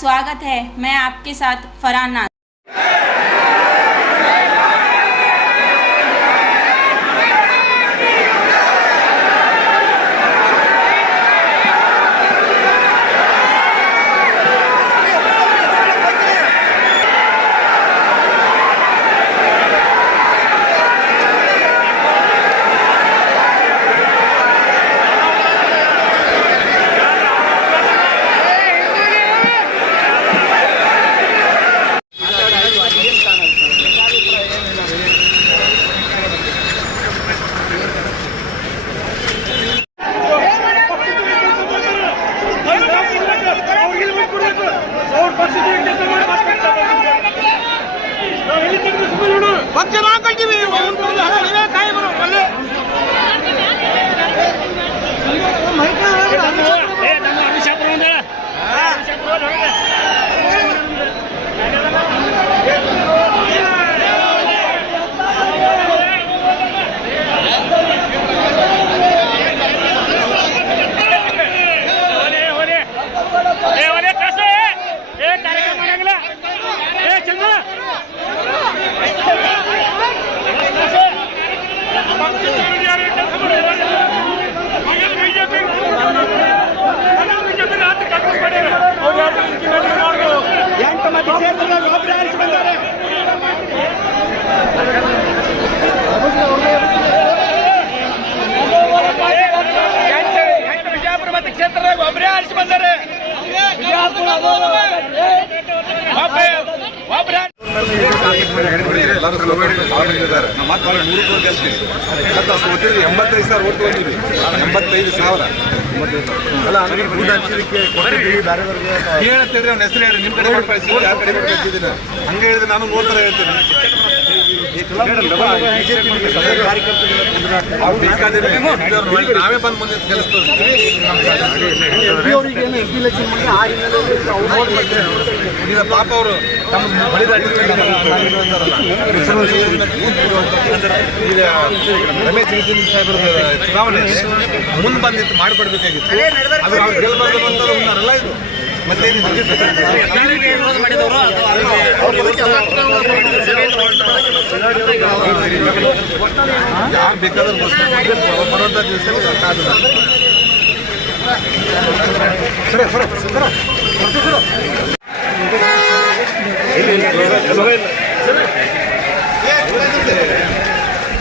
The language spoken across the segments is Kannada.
स्वागत है। मैं आपके साथ फरहान नाज। ಹೇಳ್ತೀರಿ ಅವ್ನ ಹೆಸರು ಹೇಳಿ ನಿಮ್ಮ ಕಡೆ ಮಾಡ್ಕೊಳ್ತೀವಿ ಯಾರ ಕಡೆ ಮಾಡ್ಕೊಳ್ತಿದ್ದೀನಿ ಹಂಗೆ ಹೇಳಿದ್ರೆ ನಾನು ನೋಡ್ತಾರೆ ಹೇಳ್ತೀನಿ ನಾವೇ ಬಂದು ಮುಂದೆ ಕೆಲಸ ಪಾಪ ಅವರು ತಮ್ಮ ಬಳಿದ ರಮೇಶ್ ಸಾಹೇಬರ ಚುನಾವಣೆ ಮುಂದೆ ಬಂದಿತ್ತು ಮಾಡಿಬಿಡ್ಬೇಕಾಗಿತ್ತು ಅದು ಅವ್ರು ಗೆಲ್ಲಬಾರ್ದು ಅಂತ ఉన్నాರಲ್ಲ ಇದು ಯಾರು ಬೇಕಾದ್ರೂ ಬರುವಂಥ ದಿವಸ ಕಾದು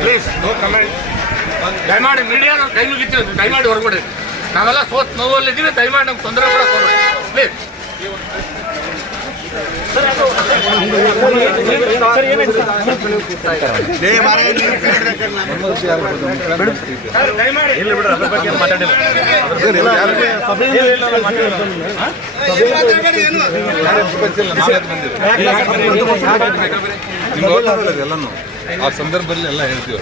ಪ್ಲೀಸ್ ನೋ ಕಮೆಂಟ್. ದಯಮಾಡಿ ಮೀಡಿಯಾ ಕೈ ಮುಗಿತೀವಿ, ದಯಮಾಡಿ ಹೊರಗಡೆ ನಾವೆಲ್ಲ ಸೋತ್ ನೋವಲ್ಲಿದ್ದೀವಿ, ದಯಮಾಡಿ ನಮ್ಗೆ ತೊಂದರೆ ಕೂಡ ಕೊಡೋದು ಪ್ಲೀಸ್. ಎಲ್ಲನೂ ಆ ಸಂದರ್ಭದಲ್ಲಿ ಎಲ್ಲ ಹೇಳ್ತೀವಿ.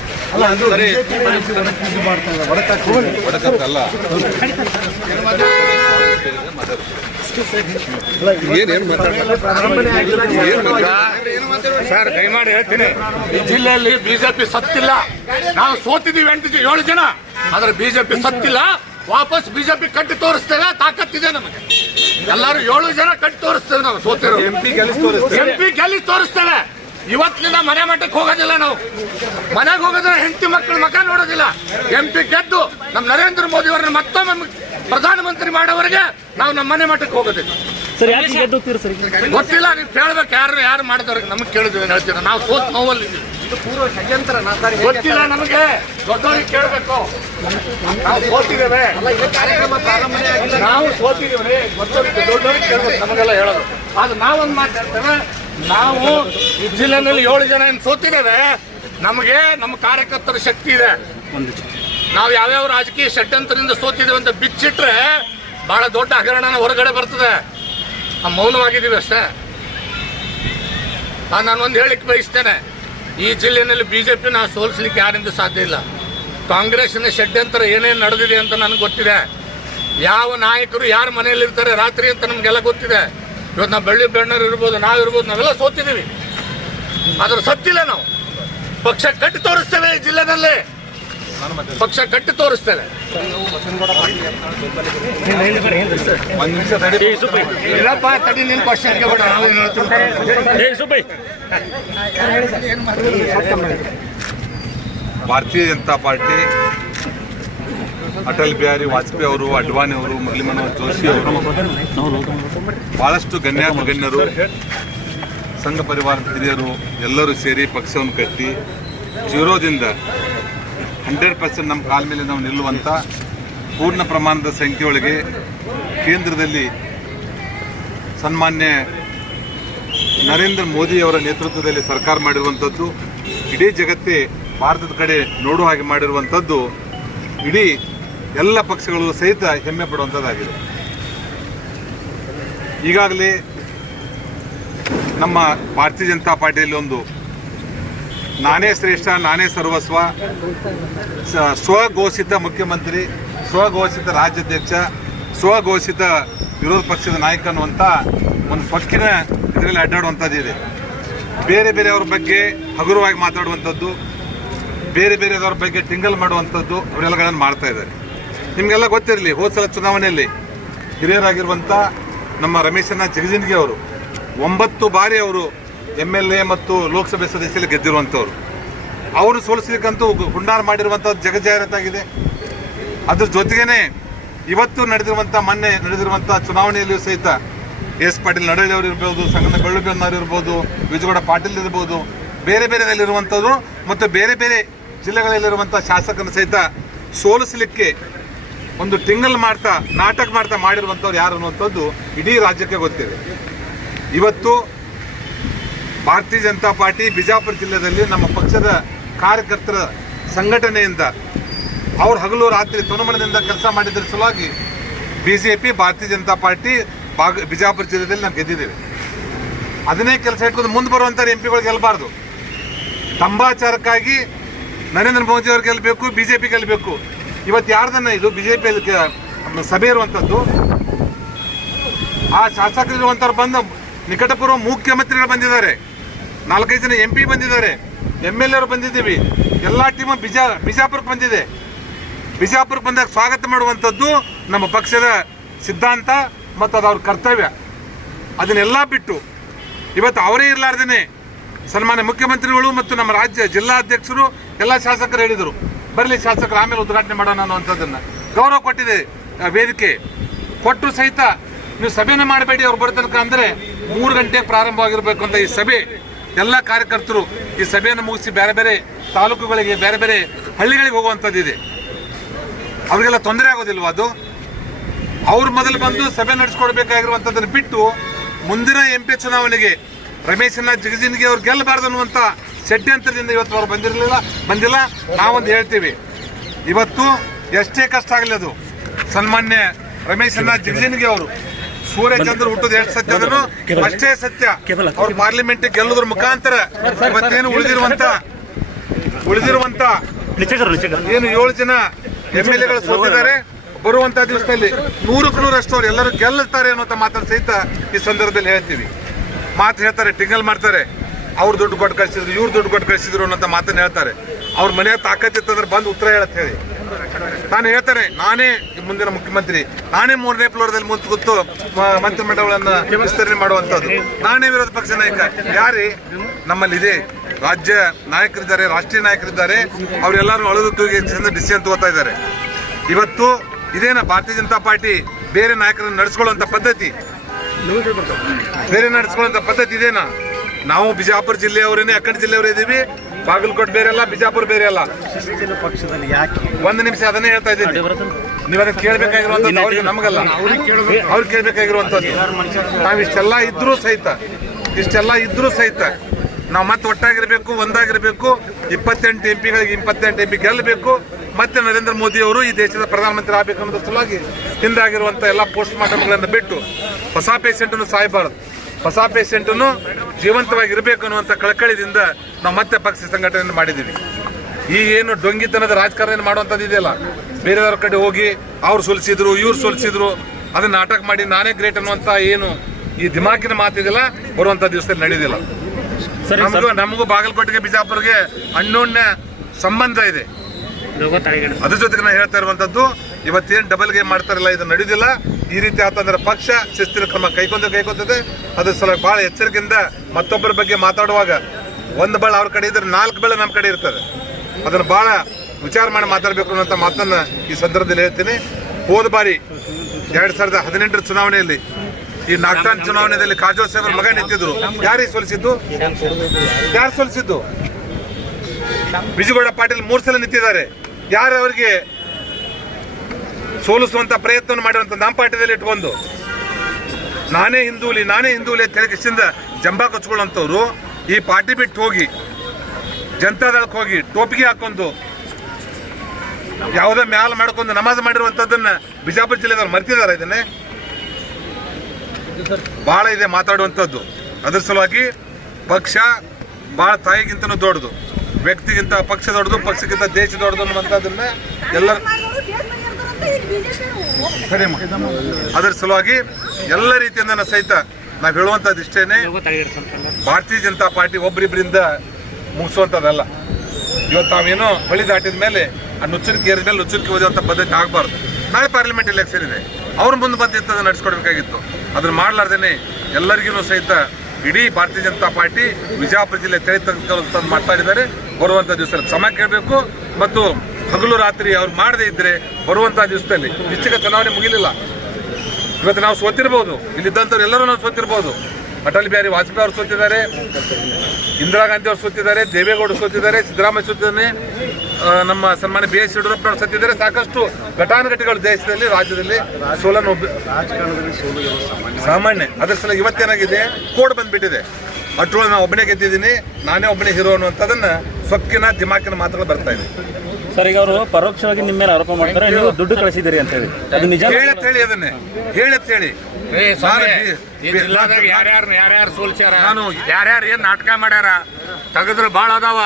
ಒಡಕತ್ತಲ್ಲ ಸರ್ ದಯಮಾಡಿ ಹೇಳ್ತೀನಿ, ಈ ಜಿಲ್ಲೆಯಲ್ಲಿ ಬಿಜೆಪಿ ಸತ್ತಿಲ್ಲ. ನಾವು ಸೋತಿದ್ದೀವಿ 7 ಜನ, ಆದ್ರೆ ಬಿಜೆಪಿ ಸತ್ತಿಲ್ಲ. ವಾಪಸ್ ಬಿಜೆಪಿ ಕಟ್ಟಿ ತೋರಿಸ್ತೇವೆ, ತಾಕತ್ತಿದೆ ನಮಗೆ. ಎಲ್ಲರೂ 7 ಜನ ಕಟ್ಟಿ ತೋರಿಸ್ತೇವೆ. ನಾವು ಸೋತಿರೋ ಎಂಪಿ ಗೆಲ್ಲಿಸಿ ತೋರಿಸ್ತೇವೆ. ಇವತ್ತಿನಿಂದ ಮನೆ ಮಟ್ಟಕ್ಕೆ ಹೋಗೋದಿಲ್ಲ. ನಾವು ಮನೆಗೆ ಹೋಗೋದಿಲ್ಲ, ಹೆಂಡತಿ ಮಕ್ಕಳ ಮಕ ನೋಡೋದಿಲ್ಲ. ಎಂಪಿ ಗೆದ್ದು ನಮ್ಮ ನರೇಂದ್ರ ಮೋದಿ ಅವರನ್ನ ಮತ್ತೊಮ್ಮೆ ಪ್ರಧಾನಮಂತ್ರಿ ಮಾಡೋವರೆಗೆ ನಾವು ನಮ್ಮ ಮನೆ ಮಟ್ಟಕ್ಕೆ ಹೋಗೋದಿಲ್ಲ. ಗೊತ್ತಿಲ್ಲ, ನೀವು ಕೇಳ್ಬೇಕು ಯಾರು ಮಾಡಿದವ್ರಿಗೆ. ನಮಗೆ ಕೇಳಿದ್ವಿ ಹೇಳ್ತೀರ, ನಾವು ಸೋತ್ ನೋವಲ್ಲಿ ಗೊತ್ತಿಲ್ಲ ನಮಗೆ. ದೊಡ್ಡವರಿಗೆ ಕೇಳಬೇಕು. ನಾವು ಸೋತಿದ್ದೇವೆ, ದೊಡ್ಡವರಿಗೆ ಕೇಳ್ಬೇಕು, ನಮಗೆಲ್ಲ ಹೇಳೋದು. ಅದು ನಾವೊಂದು ಮಾತು ಹೇಳ್ತೇವೆ, ನಾವು ಈ ಜಿಲ್ಲೆನಲ್ಲಿ 7 ಜನ ಏನು ಸೋತಿದ್ದೇವೆ. ನಮಗೆ ನಮ್ಮ ಕಾರ್ಯಕರ್ತರ ಶಕ್ತಿ ಇದೆ. ನಾವು ಯಾವ್ಯಾವ ರಾಜಕೀಯ ಷಡ್ಯಂತ್ರದಿಂದ ಸೋತಿದ್ದೇವೆ ಅಂತ ಬಿಚ್ಚಿಟ್ರೆ ಬಹಳ ದೊಡ್ಡ ಹಗರಣನ ಹೊರಗಡೆ ಬರ್ತದೆ. ಮೌನವಾಗಿದ್ದೀವಿ ಅಷ್ಟೇ. ನಾನೊಂದು ಹೇಳಿಕ್ಕೆ ಬಯಸ್ತೇನೆ, ಈ ಜಿಲ್ಲೆಯಲ್ಲಿ ಬಿಜೆಪಿನ ಸೋಲಿಸಲಿಕ್ಕೆ ಯಾರಿಂದ ಸಾಧ್ಯ ಇಲ್ಲ. ಕಾಂಗ್ರೆಸ್ನ ಷಡ್ಯಂತ್ರ ಏನೇನು ನಡೆದಿದೆ ಅಂತ ನನಗೆ ಗೊತ್ತಿದೆ. ಯಾವ ನಾಯಕರು ಯಾರ ಮನೆಯಲ್ಲಿ ಇರ್ತಾರೆ ರಾತ್ರಿ ಅಂತ ನಮಗೆಲ್ಲ ಗೊತ್ತಿದೆ. ಇವತ್ತು ನಾವು ಬೆಳ್ಳಿ ಬೆಣ್ಣರು ಇರ್ಬೋದು, ನಾವಿರ್ಬೋದು, ನಾವೆಲ್ಲ ಸೋತಿದ್ದೀವಿ. ಆದ್ರೆ ಸತ್ತಿಲ್ಲ. ನಾವು ಪಕ್ಷ ಕಟ್ಟಿ ತೋರಿಸ್ತೇವೆ ಈ ಜಿಲ್ಲೆನಲ್ಲಿ. ಪಕ್ಷ ಕಟ್ಟಿ ತೋರಿಸ್ತೇವೆ. ಒಂದು ನಿಮಿಷ ತಡಿ. ಇಲ್ಲಪ್ಪ ತಡಿ, ನಿನ್ ಕ್ವಶನ್ ಕೇಳ್ಬೇಡ. ಭಾರತೀಯ ಜನತಾ ಪಾರ್ಟಿ ಅಟಲ್ ಬಿಹಾರಿ ವಾಜಪೇಯಿ ಅವರು, ಅಡ್ವಾಣಿ ಅವರು, ಮುರಳಿ ಮನೋಹರ್ ಜೋಶಿ ಅವರು, ಬಹಳಷ್ಟು ಗಣ್ಯರು, ಸಂಘ ಪರಿವಾರದ ಹಿರಿಯರು ಎಲ್ಲರೂ ಸೇರಿ ಪಕ್ಷವನ್ನು ಕಟ್ಟಿ ಜೀರೋದಿಂದ 100% ನಮ್ಮ ಕಾಲ ಮೇಲೆ ನಾವು ನಿಲ್ಲುವಂಥ ಪೂರ್ಣ ಪ್ರಮಾಣದ ಸಂಖ್ಯೆಯೊಳಗೆ ಕೇಂದ್ರದಲ್ಲಿ ಸನ್ಮಾನ್ಯ ನರೇಂದ್ರ ಮೋದಿಯವರ ನೇತೃತ್ವದಲ್ಲಿ ಸರ್ಕಾರ ಮಾಡಿರುವಂಥದ್ದು, ಇಡೀ ಜಗತ್ತೇ ಭಾರತದ ಕಡೆ ನೋಡುವ ಹಾಗೆ ಮಾಡಿರುವಂಥದ್ದು ಇಡೀ ಎಲ್ಲ ಪಕ್ಷಗಳು ಸಹಿತ ಹೆಮ್ಮೆ ಪಡುವಂಥದ್ದಾಗಿದೆ. ಈಗಾಗಲೇ ನಮ್ಮ ಭಾರತೀಯ ಜನತಾ ಪಾರ್ಟಿಯಲ್ಲಿ ಒಂದು ನಾನೇ ಶ್ರೇಷ್ಠ, ನಾನೇ ಸರ್ವಸ್ವ, ಸ್ವಘೋಷಿತ ಮುಖ್ಯಮಂತ್ರಿ, ಸ್ವಘೋಷಿತ ರಾಜ್ಯಾಧ್ಯಕ್ಷ, ಸ್ವಘೋಷಿತ ವಿರೋಧ ಪಕ್ಷದ ನಾಯಕ ಅನ್ನುವಂಥ ಒಂದು ಪಕ್ಕಿನ ಇದರಲ್ಲಿ ಅಡ್ಡಾಡುವಂಥದ್ದಿದೆ. ಬೇರೆ ಬೇರೆಯವ್ರ ಬಗ್ಗೆ ಹಗುರವಾಗಿ ಮಾತಾಡುವಂಥದ್ದು, ಬೇರೆ ಬೇರೆಯವ್ರ ಬಗ್ಗೆ ಟಿಂಗಲ್ ಮಾಡುವಂಥದ್ದು ಅವರೆಲ್ಲಗಳನ್ನು ಮಾಡ್ತಾ ಇದ್ದಾರೆ. ನಿಮಗೆಲ್ಲ ಗೊತ್ತಿರಲಿ, ಹೋದ ಸಲ ಚುನಾವಣೆಯಲ್ಲಿ ಹಿರಿಯರಾಗಿರುವಂಥ ನಮ್ಮ ರಮೇಶನ ಜಗಜಿಂದಗಿ ಅವರು 9 ಬಾರಿ ಅವರು MLA ಮತ್ತು ಲೋಕಸಭೆ ಸದಸ್ಯರಲ್ಲಿ ಗೆದ್ದಿರುವಂಥವ್ರು. ಅವರು ಸೋಲಿಸಲಿಕ್ಕಂತೂ ಹುಂಡಾರ ಮಾಡಿರುವಂಥದ್ದು ಜಗಜ್ಜಾಹೀರಾತಾಗಿದೆ. ಅದ್ರ ಜೊತೆಗೇನೆ ಇವತ್ತು ಮೊನ್ನೆ ನಡೆದಿರುವಂಥ ಚುನಾವಣೆಯಲ್ಲಿಯೂ ಸಹಿತ ಎಸ್ ಪಾಟೀಲ್ ನಡಳ್ಳಿ ಅವರು ಇರ್ಬೋದು, ಸಂಗನ ಬೆಳ್ಳುಬೆನ್ನವರು ಇರ್ಬೋದು, ವಿಜಯಗೌಡ ಪಾಟೀಲ್ ಇರ್ಬೋದು, ಬೇರೆ ಬೇರೆದಲ್ಲಿರುವಂಥದ್ದು ಮತ್ತು ಬೇರೆ ಬೇರೆ ಜಿಲ್ಲೆಗಳಲ್ಲಿರುವಂಥ ಶಾಸಕನ ಸಹಿತ ಸೋಲಿಸಲಿಕ್ಕೆ ಒಂದು ಟಿಂಗಲ್ ಮಾಡ್ತಾ, ನಾಟಕ ಮಾಡ್ತಾ ಮಾಡಿರುವಂಥವ್ರು ಯಾರು ಅನ್ನುವಂಥದ್ದು ಇಡೀ ರಾಜ್ಯಕ್ಕೆ ಗೊತ್ತಿದೆ. ಇವತ್ತು ಭಾರತೀಯ ಜನತಾ ಪಾರ್ಟಿ ಬಿಜಾಪುರ ಜಿಲ್ಲೆಯಲ್ಲಿ ನಮ್ಮ ಪಕ್ಷದ ಕಾರ್ಯಕರ್ತರ ಸಂಘಟನೆಯಿಂದ ಅವ್ರು ಹಗಲು ರಾತ್ರಿ ತನುಮನದಿಂದ ಕೆಲಸ ಮಾಡಿದ್ರ ಸಲುವಾಗಿ BJP ಭಾರತೀಯ ಜನತಾ ಪಾರ್ಟಿ ಬಿಜಾಪುರ ಜಿಲ್ಲೆಯಲ್ಲಿ ನಾವು ಗೆದ್ದಿದ್ದೇವೆ. ಅದನ್ನೇ ಕೆಲಸ ಇಟ್ಕೊಂಡು ಮುಂದೆ ಬರುವಂಥ MP ಗಳು ಗೆಲ್ಲಬಾರ್ದು. ತಂಬಾಚಾರಕ್ಕಾಗಿ ನರೇಂದ್ರ ಮೋದಿ ಅವ್ರು ಗೆಲ್ಲಬೇಕು, BJP ಗೆಲ್ಲಬೇಕು. ಇವತ್ತು ಯಾರ್ದನ್ನ ಇದು BJP ಸಭೆ ಇರುವಂಥದ್ದು, ಆ ಶಾಸಕರಿರುವಂಥವ್ರು ಬಂದು ನಿಕಟಪೂರ್ವ ಮುಖ್ಯಮಂತ್ರಿಗಳು ಬಂದಿದ್ದಾರೆ, 4-5 ಜನ MP ಬಂದಿದ್ದಾರೆ, MLA ಅವರು ಬಂದಿದ್ದೀವಿ, ಎಲ್ಲ ಟೀಮು ಬಿಜಾಪುರಕ್ಕೆ ಬಂದಿದೆ. ಬಿಜಾಪುರಕ್ಕೆ ಬಂದಾಗ ಸ್ವಾಗತ ಮಾಡುವಂಥದ್ದು ನಮ್ಮ ಪಕ್ಷದ ಸಿದ್ಧಾಂತ ಮತ್ತು ಅದು ಅವ್ರ ಕರ್ತವ್ಯ. ಅದನ್ನೆಲ್ಲ ಬಿಟ್ಟು ಇವತ್ತು ಅವರೇ ಇರಲಾರ್ದೇ ಸನ್ಮಾನ್ಯ ಮುಖ್ಯಮಂತ್ರಿಗಳು ಮತ್ತು ನಮ್ಮ ರಾಜ್ಯ ಜಿಲ್ಲಾಧ್ಯಕ್ಷರು ಎಲ್ಲ ಶಾಸಕರು ಹೇಳಿದರು, ಬರಲಿ ಶಾಸಕರು ಆಮೇಲೆ ಉದ್ಘಾಟನೆ ಮಾಡೋಣ ಅನ್ನುವಂಥದ್ದನ್ನು ಗೌರವ ಕೊಟ್ಟಿದೆ. ವೇದಿಕೆ ಕೊಟ್ಟರು ಸಹಿತ ನೀವು ಸಭೆನ ಮಾಡಬೇಡಿ, ಅವ್ರು ಬರೋ ತನಕ ಅಂದರೆ 3 ಗಂಟೆಗೆ ಪ್ರಾರಂಭವಾಗಿರಬೇಕು ಅಂತ ಈ ಸಭೆ. ಎಲ್ಲ ಕಾರ್ಯಕರ್ತರು ಈ ಸಭೆಯನ್ನು ಮುಗಿಸಿ ಬೇರೆ ಬೇರೆ ತಾಲೂಕುಗಳಿಗೆ, ಬೇರೆ ಬೇರೆ ಹಳ್ಳಿಗಳಿಗೆ ಹೋಗುವಂಥದ್ದಿದೆ. ಅವ್ರಿಗೆಲ್ಲ ತೊಂದರೆ ಆಗೋದಿಲ್ವ? ಅದು ಅವ್ರು ಮೊದಲು ಬಂದು ಸಭೆ ನಡೆಸ್ಕೊಡ್ಬೇಕಾಗಿರುವಂಥದ್ದನ್ನು ಬಿಟ್ಟು ಮುಂದಿನ MP ಚುನಾವಣೆಗೆ ರಮೇಶನ ಜಗಜಿಂದಗಿ ಅವ್ರು ಗೆಲ್ಲಬಾರ್ದು ಅನ್ನುವಂಥ ಷಡ್ಯಂತ್ರದಿಂದ ಇವತ್ತು ಅವ್ರು ಬಂದಿಲ್ಲ. ನಾವೊಂದು ಹೇಳ್ತೀವಿ, ಇವತ್ತು ಎಷ್ಟೇ ಕಷ್ಟ ಆಗಲಿ ಅದು ಸನ್ಮಾನ್ಯ ರಮೇಶನ ಜಗಜಿಂದಗಿ ಅವರು ಸೂರ್ಯಚಂದ್ರ ಹುಟ್ಟೋದು ಎಷ್ಟು ಸತ್ಯ ಅದನ್ನು ಅಷ್ಟೇ ಸತ್ಯ. ಅವ್ರು ಪಾರ್ಲಿಮೆಂಟ್ ಗೆಲ್ಲೋದ್ರ ಮುಖಾಂತರ ಇವತ್ತೇನು ಉಳಿದಿರುವಂತ ಏನು 7 ಜನ MLA ಸೋತಿದ್ದಾರೆ, ಬರುವಂತ ದಿವಸದಲ್ಲಿ 100% ಅವ್ರು ಎಲ್ಲರೂ ಗೆಲ್ಲುತ್ತಾರೆ ಅನ್ನುವಂಥ ಮಾತನ್ನು ಸಹಿತ ಈ ಸಂದರ್ಭದಲ್ಲಿ ಹೇಳ್ತೀವಿ. ಮಾತು ಹೇಳ್ತಾರೆ, ಟಿಂಗಲ್ ಮಾಡ್ತಾರೆ, ಅವ್ರು ದುಡ್ಡು ಕೊಟ್ಟು ಕಳಿಸಿದ್ರು, ಇವ್ರು ದುಡ್ಡು ಕೊಟ್ಟು ಕಳಿಸಿದ್ರು ಅನ್ನೋಂಥ ಮಾತನ್ನು ಹೇಳ್ತಾರೆ. ಅವ್ರ ಮನೆಯ ತಾಕತ್ತಿತ್ತಂದ್ರೆ ಬಂದು ಉತ್ತರ ಹೇಳತ್ ಹೇಳಿ ನಾನು ಹೇಳ್ತಾರೆ, ನಾನೇ ಮುಂದಿನ ಮುಖ್ಯಮಂತ್ರಿ, ನಾನೇ 3ನೇ ಫ್ಲೋರ್ದಲ್ಲಿ ಮುಂದೆ ಕೂತು ಮಂತ್ರಿಮಂಡಲಗಳನ್ನು ವಿಸ್ತರಣೆ ಮಾಡುವಂಥದ್ದು, ನಾನೇ ವಿರೋಧ ಪಕ್ಷ ನಾಯಕ. ಯಾರೇ ನಮ್ಮಲ್ಲಿ ಇದೆ, ರಾಜ್ಯ ನಾಯಕರಿದ್ದಾರೆ, ರಾಷ್ಟ್ರೀಯ ನಾಯಕರಿದ್ದಾರೆ, ಅವರೆಲ್ಲರೂ ಅಳದು ತೂಗಿ ಡಿಸಿಷನ್ ತಗೋತಾ ಇದ್ದಾರೆ. ಇವತ್ತು ಇದೇನ ಭಾರತೀಯ ಜನತಾ ಪಾರ್ಟಿ ಬೇರೆ ನಾಯಕರನ್ನು ನಡೆಸ್ಕೊಳ್ಳುವಂಥ ಪದ್ಧತಿ, ಇದೇನಾ? ನಾವು ಬಿಜಾಪುರ ಜಿಲ್ಲೆಯವರೇನೆ, ಅಕ್ಕಡ ಜಿಲ್ಲೆಯವರೇ ಇದ್ದೀವಿ. ಬಾಗಲಕೋಟೆ ಬೇರೆ ಅಲ್ಲ, ಬಿಜಾಪುರ ಬೇರೆ ಅಲ್ಲ. ಪಕ್ಷದಲ್ಲಿ ಯಾಕೆ 1 ನಿಮಿಷ ಅದನ್ನೇ ಹೇಳ್ತಾ ಇದ್ದೀನಿ. ನೀವು ಅದನ್ನ ಕೇಳಬೇಕಾಗಿರುವಂಥದ್ದು ಅವ್ರಿಗೆ, ನಮಗಲ್ಲ, ಅವ್ರು ಕೇಳಬೇಕಾಗಿರುವಂಥದ್ದು. ನಾವು ಇಷ್ಟೆಲ್ಲ ಇದ್ರೂ ಸಹಿತ ನಾವು ಮತ್ತೆ ಒಟ್ಟಾಗಿರ್ಬೇಕು, ಒಂದಾಗಿರ್ಬೇಕು. 28 MP ಗಳಿಗೆ 28 MP ಗೆಲ್ಲಬೇಕು. ಮತ್ತೆ ನರೇಂದ್ರ ಮೋದಿ ಅವರು ಈ ದೇಶದ ಪ್ರಧಾನಮಂತ್ರಿ ಆಗಬೇಕು ಅನ್ನೋದ್ರ ಸಲುವಾಗಿ ಹಿಂದಾಗಿರುವಂಥ ಎಲ್ಲ ಪೋಸ್ಟ್ ಮಾರ್ಟಮ್ಗಳನ್ನು ಬಿಟ್ಟು ಹೊಸ ಪೇಷಂಟನ್ನು ಸಾಯಬಾರದು, ಹೊಸ ಪೇಷಂಟನ್ನು ಜೀವಂತವಾಗಿರಬೇಕು ಅನ್ನುವಂಥ ಕಳಕಳಿದಿಂದ ನಾವು ಮತ್ತೆ ಪಕ್ಷ ಸಂಘಟನೆಯನ್ನು ಮಾಡಿದ್ದೀವಿ. ಈ ಏನು ಡೊಂಗಿತನದ ರಾಜಕಾರಣ ಮಾಡುವಂಥದ್ದು ಇದೆಯಲ್ಲ, ಬೇರೆಯವ್ರ ಕಡೆ ಹೋಗಿ ಅವ್ರು ಸೋಲಿಸಿದ್ರು, ಇವ್ರು ಸೋಲಿಸಿದ್ರು, ಅದನ್ನ ನಾಟಕ ಮಾಡಿ ನಾನೇ ಗ್ರೇಟ್ ಅನ್ನುವಂಥ ಏನು ಈ ದಿಮಾಕಿನ ಮಾತಿದೆಯಲ್ಲ, ಬರುವಂಥ ದಿವಸದಲ್ಲಿ ನಡೆಯೋದಿಲ್ಲ. ನಮಗೂ ಬಾಗಲಕೋಟೆಗೆ ಬಿಜಾಪುರ್ಗೆ ಅನ್ಯೋನ್ಯ ಸಂಬಂಧ ಇದೆ. ಅದ್ರ ಜೊತೆಗೆ ನಾನು ಹೇಳ್ತಾ ಇರುವಂತದ್ದು, ಇವತ್ತೇನು ಡಬಲ್ ಗೇಮ್ ಮಾಡ್ತಾರಲ್ಲ ಇದು ನಡೆಯುವುದಿಲ್ಲ. ಈ ರೀತಿ ಆತಂದ್ರೆ ಪಕ್ಷ ಶಿಸ್ತಿನ ಕ್ರಮ ಕೈಗೊಂತದೆ. ಅದ್ರ ಸಲುವಾಗಿ ಬಹಳ ಎಚ್ಚರಿಕೆಯಿಂದ ಮತ್ತೊಬ್ಬರ ಬಗ್ಗೆ ಮಾತಾಡುವಾಗ ಒಂದು ಬಳ ಅವ್ರ ಕಡೆ ಇದ್ರೆ 4 ಬಳ ನಮ್ಮ ಕಡೆ ಇರ್ತದೆ. ಅದನ್ನು ಬಹಳ ವಿಚಾರ ಮಾಡಿ ಮಾತಾಡಬೇಕು ಅನ್ನೋಂಥ ಮಾತನ್ನ ಈ ಸಂದರ್ಭದಲ್ಲಿ ಹೇಳ್ತೀನಿ. ಹೋದ ಬಾರಿ 2018 ಚುನಾವಣೆಯಲ್ಲಿ, ಈ ನಾಗ್ಟಾನ್ ಚುನಾವಣೆಯಲ್ಲಿ ಕಾಜೋಲ್ ಸಾಹೇಬ್ರ ಮಗ ನಿಂತಿದ್ರು. ಯಾರಿಗೆ ಸೋಲಿಸಿದ್ದು? ಯಾರು ಸೋಲಿಸಿದ್ದು? ಬಿಜುಗೌಡ ಪಾಟೀಲ್ 3 ಸಲ ನಿಂತಿದ್ದಾರೆ. ಯಾರು ಅವರಿಗೆ ಸೋಲಿಸುವಂತ ಪ್ರಯತ್ನ ಮಾಡಿರುವಂತ ನಮ್ಮ ಪಾರ್ಟಿಯಲ್ಲಿ ಇಟ್ಕೊಂಡು ನಾನೇ ಹಿಂದೂಲಿ ಅಂತ ಹೇಳಿ ಕಿಸಿಂದ ಜಂಬಾ ಕೊಚ್ಕೊಳ್ಳುವಂಥವ್ರು ಈ ಪಾರ್ಟಿ ಬಿಟ್ಟು ಹೋಗಿ ಜನತಾದಳಕ್ಕೆ ಹೋಗಿ ಟೋಪಿಗೆ ಹಾಕೊಂಡು ಯಾವುದೋ ಮ್ಯಾಲ ಮಾಡ್ಕೊಂಡು ನಮಾಜ್ ಮಾಡಿರುವಂತದ್ದನ್ನ ಬಿಜಾಪುರ ಜಿಲ್ಲೆದವ್ರು ಮರ್ತಿದ್ದಾರೆ. ಇದನ್ನೇ ಬಹಳ ಇದೆ ಮಾತಾಡುವಂಥದ್ದು. ಅದ್ರ ಸಲುವಾಗಿ ಪಕ್ಷ ಬಹಳ ತಾಯಿಗಿಂತನೂ ದೊಡ್ಡದು, ವ್ಯಕ್ತಿಗಿಂತ ಪಕ್ಷ ದೊಡ್ಡದು, ಪಕ್ಷಕ್ಕಿಂತ ದೇಶ ದೊಡ್ಡದು ಅನ್ನುವಂಥದ್ದನ್ನ ಎಲ್ಲರ ಅದರ ಸಲುವಾಗಿ ಎಲ್ಲ ರೀತಿಯಿಂದ ಸಹಿತ ನಾವು ಹೇಳುವಂಥದ್ದು ಇಷ್ಟೇನೆ, ಭಾರತೀಯ ಜನತಾ ಪಾರ್ಟಿ ಒಬ್ಬರಿಬ್ಬರಿಂದ ಮುಗಿಸುವಂಥದ್ದಲ್ಲ. ಇವತ್ತು ನಾವೇನೋ ಬಳಿ ದಾಟಿದ ಮೇಲೆ ಆ ನುಚ್ಚುರಿಕೆ ಏರಿದ ಮೇಲೆ ನುಚ್ಚುರಿಕೆ ಓದುವಂಥ ಪದ್ಧತಿ ಆಗಬಾರ್ದು. ನಾಳೆ ಪಾರ್ಲಿಮೆಂಟ್ ಎಲೆಕ್ಷನ್ ಇದೆ, ಅವ್ರ ಮುಂದೆ ಬಂದಿತ್ತು ನಡೆಸ್ಕೊಡ್ಬೇಕಾಗಿತ್ತು. ಅದನ್ನ ಮಾಡಲಾರ್ದೇನೆ ಎಲ್ಲರಿಗೂ ಸಹಿತ ಇಡೀ ಭಾರತೀಯ ಜನತಾ ಪಾರ್ಟಿ ವಿಜಯಪುರ ಜಿಲ್ಲೆ ತಲೆ ತೆಗೆದುಕೊಳ್ಳುವಂಥದ್ದು ಮಾತಾಡಿದ್ದಾರೆ. ಬರುವಂಥ ದಿವಸದಲ್ಲಿ ಕ್ಷಮ ಕೇಳಬೇಕು ಮತ್ತು ಹಗಲು ರಾತ್ರಿ ಅವ್ರು ಮಾಡದೇ ಇದ್ರೆ ಬರುವಂಥ ದಿವಸದಲ್ಲಿ ಇಷ್ಟಕ್ಕೆ ಚುನಾವಣೆ ಮುಗಿಲಿಲ್ಲ. ಇವತ್ತು ನಾವು ಸೋತಿರ್ಬೋದು, ಇಲ್ಲಿದ್ದಂಥವ್ರು ಎಲ್ಲರೂ ನಾವು ಸೋತಿರ್ಬೋದು. ಅಟಲ್ ಬಿಹಾರಿ ವಾಜಪೇಯಿ ಅವರು ಸೋತಿದ್ದಾರೆ, ಇಂದಿರಾ ಗಾಂಧಿ ಅವರು ಸೋತಿದ್ದಾರೆ, ದೇವೇಗೌಡರು ಸೋತಿದ್ದಾರೆ, ಸಿದ್ದರಾಮಯ್ಯ ಸೋತಿದ್ದಾನೆ, ನಮ್ಮ ಸನ್ಮಾನ್ಯ BS ಯಡಿಯೂರಪ್ಪನವರು ಸೋತಿದ್ದಾರೆ. ಸಾಕಷ್ಟು ಘಟಾನುಘಟಿಗಳು ದೇಶದಲ್ಲಿ ರಾಜ್ಯದಲ್ಲಿ ಸೋಲನ್ನು ಸಾಮಾನ್ಯ. ಅದರ ಸಲ ಇವತ್ತೇನಾಗಿದೆ, ಕೋಡ್ ಬಂದ್ಬಿಟ್ಟಿದೆ. ಅಟ್ರೊಳಗೆ ನಾನು ಒಬ್ಬನೇ ಗೆದ್ದಿದ್ದೀನಿ, ನಾನೇ ಒಬ್ಬನೇ ಹೀರೋ ಅನ್ನುವಂಥದ್ದನ್ನ ಸೊಕ್ಕಿನ ದಿಮಾಕಿನ ಮಾತುಗಳು ಬರ್ತಾ ಇದೆ. ಸರ್, ಈಗ ಅವರು ಪರೋಕ್ಷವಾಗಿ ನಿಮ್ಮ ಮೇಲೆ ಆರೋಪ ಮಾಡ್ತಾರೆ, ನೀವು ದುಡ್ಡು ಕಳಿಸಿದ್ದೀರಿ ಅಂತ ಹೇಳಿ. ಅದು ನಿಜ ಹೇಳಿ ಅದನ್ನೇ ಹೇಳಿ ಯಾರ್ಯಾರು ಸೋಲ್ಸ್ಯಾರ, ಯಾರ್ಯಾರು ಏನ್ ನಾಟಕ ಮಾಡ್ಯಾರ, ತೆಗೆದ್ರು ಭಾಳ ಅದಾವ,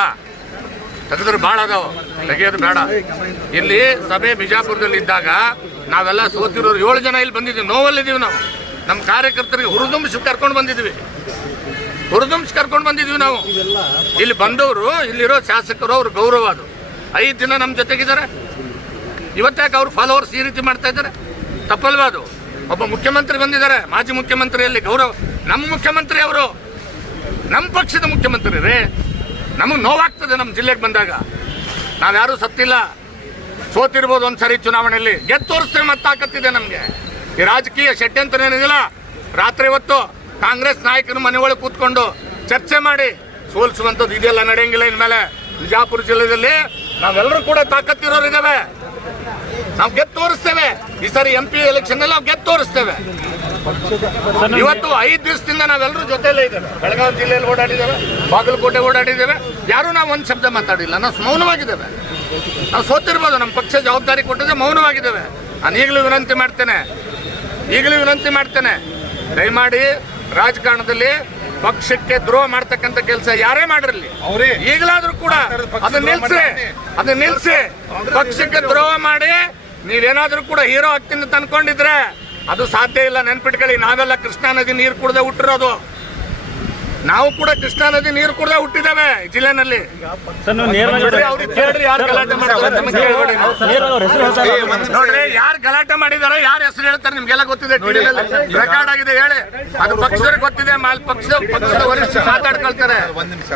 ತೆಗೆಯೋದು ಬೇಡ. ಇಲ್ಲಿ ಸಭೆ ಬಿಜಾಪುರದಲ್ಲಿ ಇದ್ದಾಗ ನಾವೆಲ್ಲ ಸೋತಿರೋರು 7 ಜನ ಇಲ್ಲಿ ಬಂದಿದ್ದೀವಿ, ನೋವಲ್ಲಿದ್ದೀವಿ. ನಾವು ನಮ್ಮ ಕಾರ್ಯಕರ್ತರಿಗೆ ಹುರಿದುಂಬಿಸಿ ಕರ್ಕೊಂಡು ಬಂದಿದ್ವಿ ನಾವು. ಇಲ್ಲಿ ಬಂದವರು, ಇಲ್ಲಿರೋ ಶಾಸಕರು, ಅವ್ರ ಗೌರವ ಅದು. 5 ದಿನ ನಮ್ಮ ಜೊತೆಗಿದ್ದಾರೆ. ಇವತ್ತಾಕೆ ಅವ್ರ ಫಾಲೋವರ್ಸ್ ಈ ರೀತಿ ಮಾಡ್ತಾ ಇದ್ದಾರೆ? ತಪ್ಪಲ್ವಾ ಅದು? ಒಬ್ಬ ಮುಖ್ಯಮಂತ್ರಿ ಬಂದಿದ್ದಾರೆ, ಮಾಜಿ ಮುಖ್ಯಮಂತ್ರಿಯಲ್ಲಿ ಗೌರವ. ನಮ್ಮ ಮುಖ್ಯಮಂತ್ರಿ ಅವರು, ನಮ್ಮ ಪಕ್ಷದ ಮುಖ್ಯಮಂತ್ರಿ ರೀ. ನಮಗೆ ನೋವಾಗ್ತದೆ ನಮ್ಮ ಜಿಲ್ಲೆಗೆ ಬಂದಾಗ. ನಾವ್ಯಾರೂ ಸತ್ತಿಲ್ಲ, ಸೋತಿರ್ಬೋದು ಒಂದ್ಸರಿ ಚುನಾವಣೆಯಲ್ಲಿ, ಗೆದ್ದು ತೋರಿಸ್ತೇವೆ. ಮತ್ತೆ ತಾಕತ್ತಿದೆ ನಮಗೆ. ಈ ರಾಜಕೀಯ ಷಡ್ಯಂತ್ರ ಏನಿದಿಲ್ಲ, ರಾತ್ರಿ ಹೊತ್ತು ಕಾಂಗ್ರೆಸ್ ನಾಯಕರು ಮನೆ ಒಳಗೆ ಕೂತ್ಕೊಂಡು ಚರ್ಚೆ ಮಾಡಿ ಸೋಲಿಸುವಂಥದ್ದು ಇದೆಲ್ಲ ನಡೆಯಂಗಿಲ್ಲ. ಇನ್ಮೇಲೆ ಬಿಜಾಪುರ ಜಿಲ್ಲೆಯಲ್ಲಿ ನಾವೆಲ್ಲರೂ ಕೂಡ ತಾಕತ್ತಿರೋರು ಇದ್ದಾವೆ. ನಾವು ಗೆದ್ದು ತೋರಿಸ್ತೇವೆ. ಈ ಸಾರಿ MP ಎಲೆಕ್ಷನ್ ಅಲ್ಲಿ ನಾವು ಗೆದ್ದು ತೋರಿಸ್ತೇವೆ. ಇವತ್ತು 5 ದಿವಸದಿಂದ ನಾವೆಲ್ಲರೂ ಜೊತೆಯಲ್ಲೇ ಇದ್ದೇವೆ. ಬೆಳಗಾವಿ ಜಿಲ್ಲೆಯಲ್ಲಿ ಓಡಾಡಿದ್ದೇವೆ, ಬಾಗಲಕೋಟೆ ಓಡಾಡಿದ್ದೇವೆ. ಯಾರೂ ನಾವು ಒಂದು ಶಬ್ದ ಮಾತಾಡಿಲ್ಲ. ನಾವು ಮೌನವಾಗಿದ್ದೇವೆ. ನಾವು ಸೋತಿರ್ಬೋದು, ನಮ್ಮ ಪಕ್ಷ ಜವಾಬ್ದಾರಿ ಕೊಟ್ಟಿದ್ದೆ, ಮೌನವಾಗಿದ್ದೇವೆ. ನಾನು ಈಗಲೂ ವಿನಂತಿ ಮಾಡ್ತೇನೆ, ದಯಮಾಡಿ ರಾಜಕಾರಣದಲ್ಲಿ ಪಕ್ಷಕ್ಕೆ ದ್ರೋಹ ಮಾಡ್ತಕ್ಕಂಥ ಕೆಲಸ ಯಾರೇ ಮಾಡಿರಲಿ, ಈಗಲಾದ್ರೂ ಕೂಡ ಅದನ್ನ ನಿಲ್ಸಿ. ಪಕ್ಷಕ್ಕೆ ದ್ರೋಹ ಮಾಡಿ ನೀವೇನಾದ್ರೂ ಕೂಡ ಹೀರೋ ಆಗ್ತೀನಿ ಅಂತ ಅನ್ಕೊಂಡಿದ್ರೆ ಅದು ಸಾಧ್ಯ ಇಲ್ಲ. ನೆನ್ಪಿಟ್ಕೊಳ್ಳಿ, ನಾವೆಲ್ಲ ಕೃಷ್ಣಾ ನದಿ ನೀರು ಕುಡ್ದೆ ಹುಟ್ಟಿರೋದು. ನಾವು ಕೂಡ ಕೃಷ್ಣಾ ನದಿ ನೀರು ಕುಡ್ದೆ ಹುಟ್ಟಿದ್ದೇವೆ ಜಿಲ್ಲೆನಲ್ಲಿ. ನೋಡ್ರಿ, ಯಾರು ಗಲಾಟೆ ಮಾಡಿದಾರೆ, ಯಾರು ಹೆಸರು ಹೇಳ್ತಾರೆ ನಿಮ್ಗೆಲ್ಲ ಗೊತ್ತಿದೆ. ರೆಕಾರ್ಡ್ ಆಗಿದೆ, ಹೇಳಿ. ಅದು ಪಕ್ಷದವ್ರಿಗೆ ಗೊತ್ತಿದೆ. ಪಕ್ಷದ ವರಿಷ್ಠ ಮಾತಾಡ್ಕೊಳ್ತಾರೆ. ಒಂದ್ ನಿಮಿಷ,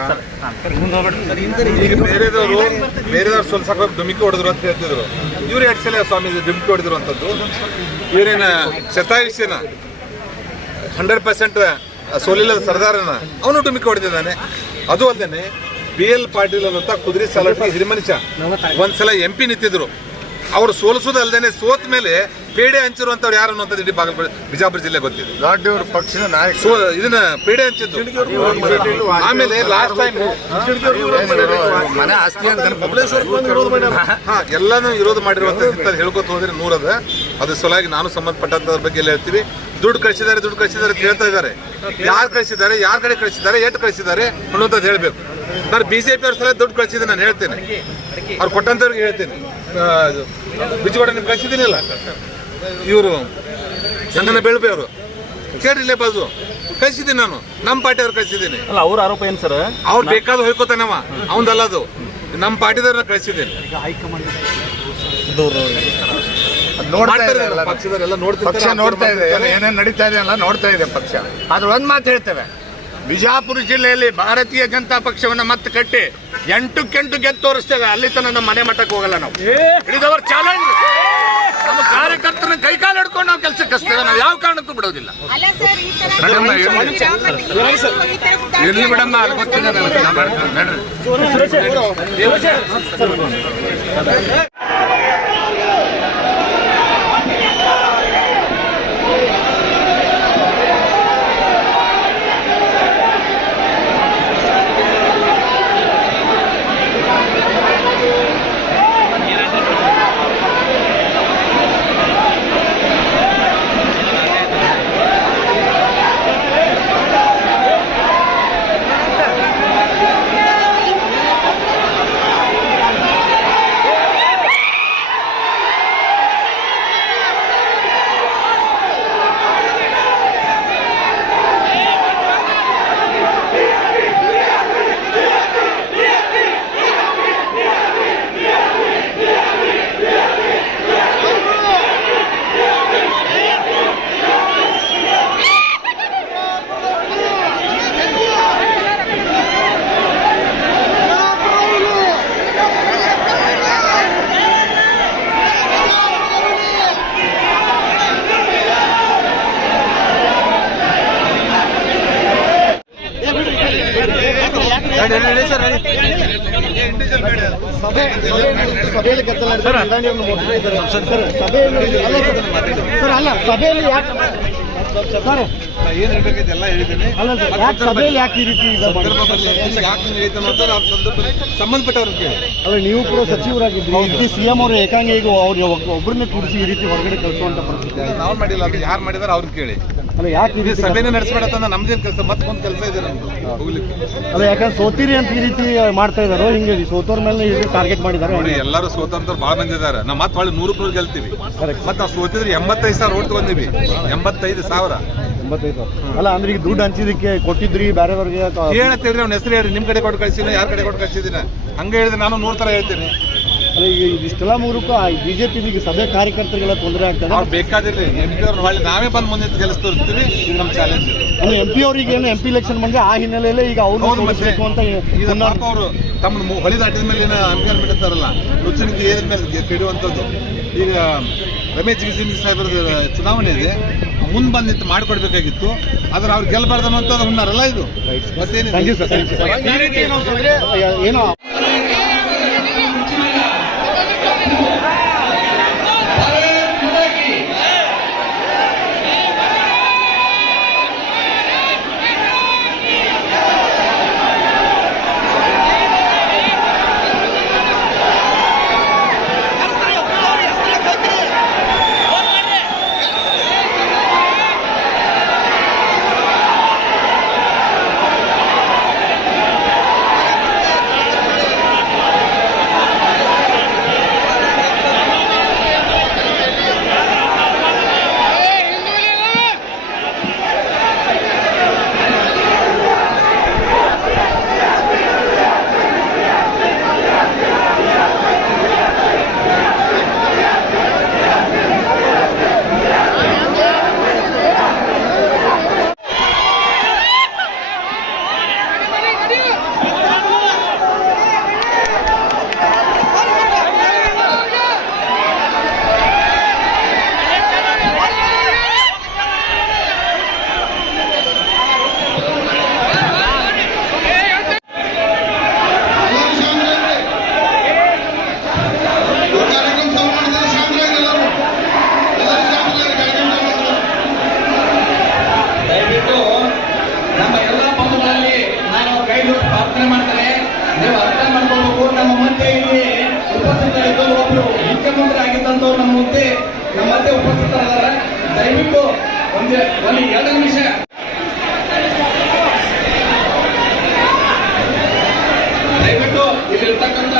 ಬೇರೆದವ್ರು ಸ್ವಲ್ಪ ಸಾಕು ಧುಮಿಕಿ ಹೊಡೆದ್ರು ಅಂತ ಹೇಳ್ತಿದ್ರು. ಇವ್ರು 2 ಸಲ ಸ್ವಾಮಿ ಧುಮಿಕಿ ಹೊಡೆದ್ರು ಅಂತದ್ದು. ಇವರೇನ ಶತಾಯುಷ್ಯನ 100% ಸೋಲಿಲ್ಲದ ಸರ್ದಾರನ ಅವನು ಡುಮಿಕಿ ಹೊಡೆದಿದ್ದಾನೆ. ಅದು ಅಲ್ಲದೆ BL ಪಾಟೀಲ್ ಅನ್ನುವಂಥ ಕುದುರೆ ಸಾಲಾಟ ಹಿರಿಮನುಷ್ಯ ಒಂದ್ಸಲ MP ನಿಂತಿದ್ರು. ಅವ್ರು ಸೋಲಿಸೋದಲ್ದೇನೆ ಸೋತ ಮೇಲೆ ಪೇಡೆ ಹಂಚಿರುವಂತವ್ರು ಯಾರು ಅನ್ನುವಂಥದ್ದು ಇಡೀ ಬಿಜಾಪುರ ಜಿಲ್ಲೆ ಗೊತ್ತಿದೆ. ಪಕ್ಷದ ನಾಯಕ ಇದನ್ನ ಪೇಡೆ ಹಂಚಿದ್ದು. ಆಮೇಲೆ ಲಾಸ್ಟ್ ಟೈಮ್ ಎಲ್ಲಾನು ವಿರೋಧ ಮಾಡಿರುವಂತ ಹೇಳ್ಕೊತ ಹೋದ್ರೆ 100 ಅದ. ಅದ್ರ ಸಲುವಾಗಿ ನಾನು ಸಂಬಂಧಪಟ್ಟಂತ ಬಗ್ಗೆ ಎಲ್ಲ ಹೇಳ್ತೀವಿ. ದುಡ್ಡು ಕಳಿಸಿದ್ದಾರೆ ಅಂತ ಹೇಳ್ತಾ ಇದ್ದಾರೆ. ಯಾರು ಕಳಿಸಿದ್ದಾರೆ, ಯಾರ ಕಡೆ ಕಳಿಸಿದ್ದಾರೆ, ಎಷ್ಟು ಕಳಿಸಿದ್ದಾರೆ ಅನ್ನುವಂಥದ್ದು ಹೇಳ್ಬೇಕು. ನಾನು BJP ಅವ್ರ ಸಲ ದುಡ್ಡು ಕಳಿಸಿದ್ದೆ, ನಾನು ಹೇಳ್ತೇನೆ. ಅವ್ರು ಕೊಟ್ಟಂತವ್ರಿಗೆ ಹೇಳ್ತೇನೆ. ಬಿಜುಗೌಡ ನಿಮ್ಗೆ ಕಳಿಸಿದ್ದೀನಿಲ್ಲ, ಇವರು ಸಂಗನ ಬೆಳ್ಬೆ ಅವರು ಕೇಳಿಲ್ಲ ಬಾಜು ಕಳಿಸಿದ್ದೀನಿ. ನಾನು ನಮ್ಮ ಪಾರ್ಟಿ ಅವ್ರು ಕಳಿಸಿದ್ದೀನಿ. ಅವ್ರ ಆರೋಪ ಏನು ಸರ್? ಅವ್ರು ಬೇಕಾದ ಹೋಯ್ಕೋತಾನವ, ಅವಂದಲ್ಲ ಅದು. ನಮ್ಮ ಪಾರ್ಟಿದವ್ರನ್ನ ಕಳಿಸಿದ್ದೇನೆ. ಈಗ ಹೈಕಮಾಂಡ್ ನೋಡ್ತಾ ಇದೆ ಎಲ್ಲ. ಪಕ್ಷದವರೆಲ್ಲ ಪಕ್ಷ ನೋಡ್ತಾ ಇದೆ ಏನೇನು ನಡೀತಾ ಇದೆ ಎಲ್ಲ ನೋಡ್ತಾ ಇದೆ ಪಕ್ಷ. ಆದ್ರೆ ಒಂದ್ ಮಾತು ಹೇಳ್ತೇವೆ, ಬಿಜಾಪುರ ಜಿಲ್ಲೆಯಲ್ಲಿ ಭಾರತೀಯ ಜನತಾ ಪಕ್ಷವನ್ನ ಮತ್ತೆ ಕಟ್ಟಿ 8 ಗೆದ್ದು ತೋರಿಸ್ತೇವೆ. ಅಲ್ಲಿ ತನಕ ನಮ್ಮ ಮನೆ ಮಟ್ಟಕ್ಕೆ ಹೋಗಲ್ಲ ನಾವು. ಹಿಡಿದವರ ಚಾಲೆಂಜ್. ನಮ್ಮ ಕಾರ್ಯಕರ್ತರನ್ನ ಕೈಕಾಲು ಹಿಡ್ಕೊಂಡು ನಾವು ಕೆಲಸಕ್ಕೆ ಹಚ್ತೇವೆ. ನಾವು ಯಾವ ಕಾರಣಕ್ಕೂ ಬಿಡೋದಿಲ್ಲ. ಇರ್ಲಿ ಬಿಡಮ್ಮ, ಅದು ಗೊತ್ತಿದೆ ನನಗೆ. ನಾ ಮಾಡ್ತೀನಿ, ನಡ್ರಿ. ಸಭೆಯಲ್ಲಿ ಸಭೆಯಲ್ಲಿ ಯಾಕೆ ಸರ್ ಏನ್ ಹೇಳ್ಬೇಕೈತೆ ಎಲ್ಲ ಹೇಳಿದ್ದೀನಿ. ಸಭೆಯಲ್ಲಿ ಯಾಕೆ ಈ ರೀತಿ ಸಂಬಂಧಪಟ್ಟವ್ರು ಕೇಳಿ. ಅಲ್ಲ, ನೀವು ಕೂಡ ಸಚಿವರಾಗಿದ್ದೀರಿ. ಸಿಎಂ ಅವರು ಏಕಾಂಗಿ ಈಗ ಅವ್ರು ಒಬ್ಬರನ್ನೇ ಕೂರಿಸಿ ಈ ರೀತಿ ಹೊರಗಡೆ ಕಳಿಸುವಂತ ಪರಿಸ್ಥಿತಿ ನಾವು ಮಾಡಿಲ್ಲ, ಅದು ಯಾರು ಮಾಡಿದಾರೆ ಅವ್ರನ್ನ ಕೇಳಿ. ಅಲ್ಲ, ಯಾಕೆ ಇದು ಸಭೆನೇ ನಡೆಸಬೇಡ, ನಮ್ದೇನ್ ಕೆಲಸ, ಮತ್ತೊಂದು ಕೆಲಸ ಇದೆ ನಮ್ದು ಹೋಗ್ಲಿಕ್ಕೆ. ಅಲ್ಲ, ಯಾಕಂದ್ರೆ ಸೋತಿರಿ ಅಂತ ಈ ರೀತಿ ಮಾಡ್ತಾ ಇದಾರೋ, ಹಿಂಗೆ ಸೋತೋರ ಮೇಲೆ ಟಾರ್ಗೆಟ್ ಮಾಡಿದಾರೆ. ನೋಡಿ, ಎಲ್ಲರೂ ಸೋತಂತವ್ರು ಭಾಳ ಮಂದಿ ಇದಾರೆ. ನಾವು ಮತ್ತೆ ಹೊಳ್ಳಿ 100 ಗೆಲ್ತೀವಿ. ಮತ್ತೆ ನಾವು ಸೋತಿದ್ರೆ 85,000 ಓಟ್ ತಗೊಂಡಿವಿ. 85,000. ಅಲ್ಲ, ಅಂದ್ರೆ ಈಗ ದುಡ್ಡು ಹಂಚಿದಕ್ಕೆ ಕೊಟ್ಟಿದ್ರಿ ಬೇರೆಯವ್ರಿಗೆ ಹೇಳ್ತೀರಿ. ಅವ್ನ ಹೆಸರು ಹೇಳಿ, ನಿಮ್ ಕಡೆ ಕೊಟ್ಟು ಕಳ್ಸಿನ, ಯಾರ ಕಡೆ ಕೊಟ್ಟು ಕಳ್ಸಿದಿನ, ಹಂಗೆ ಹೇಳಿದ್ರೆ ನಾನು 100 ತರ ಹೇಳ್ತೀನಿ. ಅಲ್ಲ, ಈಗ ಇಷ್ಟೆಲ್ಲ ಮೂರಕ್ಕೂ ಬಿಜೆಪಿ ಸಭೆ ಕಾರ್ಯಕರ್ತರಿಗೆಲ್ಲ ತೊಂದರೆ ಆಗ್ತದೆ. ಅವ್ರು ಬೇಕಾದಿಲ್ಲ, MP ಅವ್ರನ್ನ ಹೊಳ್ಳಿ ನಾವೇ ಬಂದು ಮುಂದೆ ಕೆಲಸ ತೋರಿಸ್ತೀವಿ. ಇದು ನಮ್ಮ ಚಾಲೆಂಜ್. MP ಅವರಿಗೆ ಏನು MP ಎಲೆಕ್ಷನ್ ಬಂದ್ರೆ ಆ ಹಿನ್ನೆಲೆಯಲ್ಲಿ ಈಗ ಅವ್ರು ಸೋಲಿಸಬೇಕು ಅಂತ ಅವರು ತಮ್ಮ ಹೊಳಿ ದಾಟಿದ ಮೇಲೆ ಅಂಕಲ್ ಬಿಡುತ್ತಾರಲ್ಲ, ನುಚ್ಚುಣಿಕೆ ಏದ್ರ ಮೇಲೆ ಕೆಡುವಂಥದ್ದು. ಈಗ ರಮೇಶ್ ಜಿಗಜಿಂಗಿ ಸಾಹೇಬರ ಚುನಾವಣೆ ಇದೆ, ಮುಂದೆ ಬಂದಿತ್ತು ಮಾಡಿಕೊಡ್ಬೇಕಾಗಿತ್ತು. ಆದ್ರೆ ಅವ್ರು ಗೆಲ್ಬಾರ್ದು ಅನ್ನೋಂಥದ್ದು ಹುನ್ನಾರಲ್ಲ ಇದು. ಏನೋ ಮುಖ್ಯಮಂತ್ರಿ ಆಗಿದ್ದಂಥವ್ರು ನಮ್ಮ ಮಧ್ಯೆ ಉಪಸ್ಥಿತರಿದ್ದಾರೆ. ದಯವಿಟ್ಟು ಒಂದು 2 ನಿಮಿಷ ದಯವಿಟ್ಟು ಇಲ್ಲಿರ್ತಕ್ಕಂಥ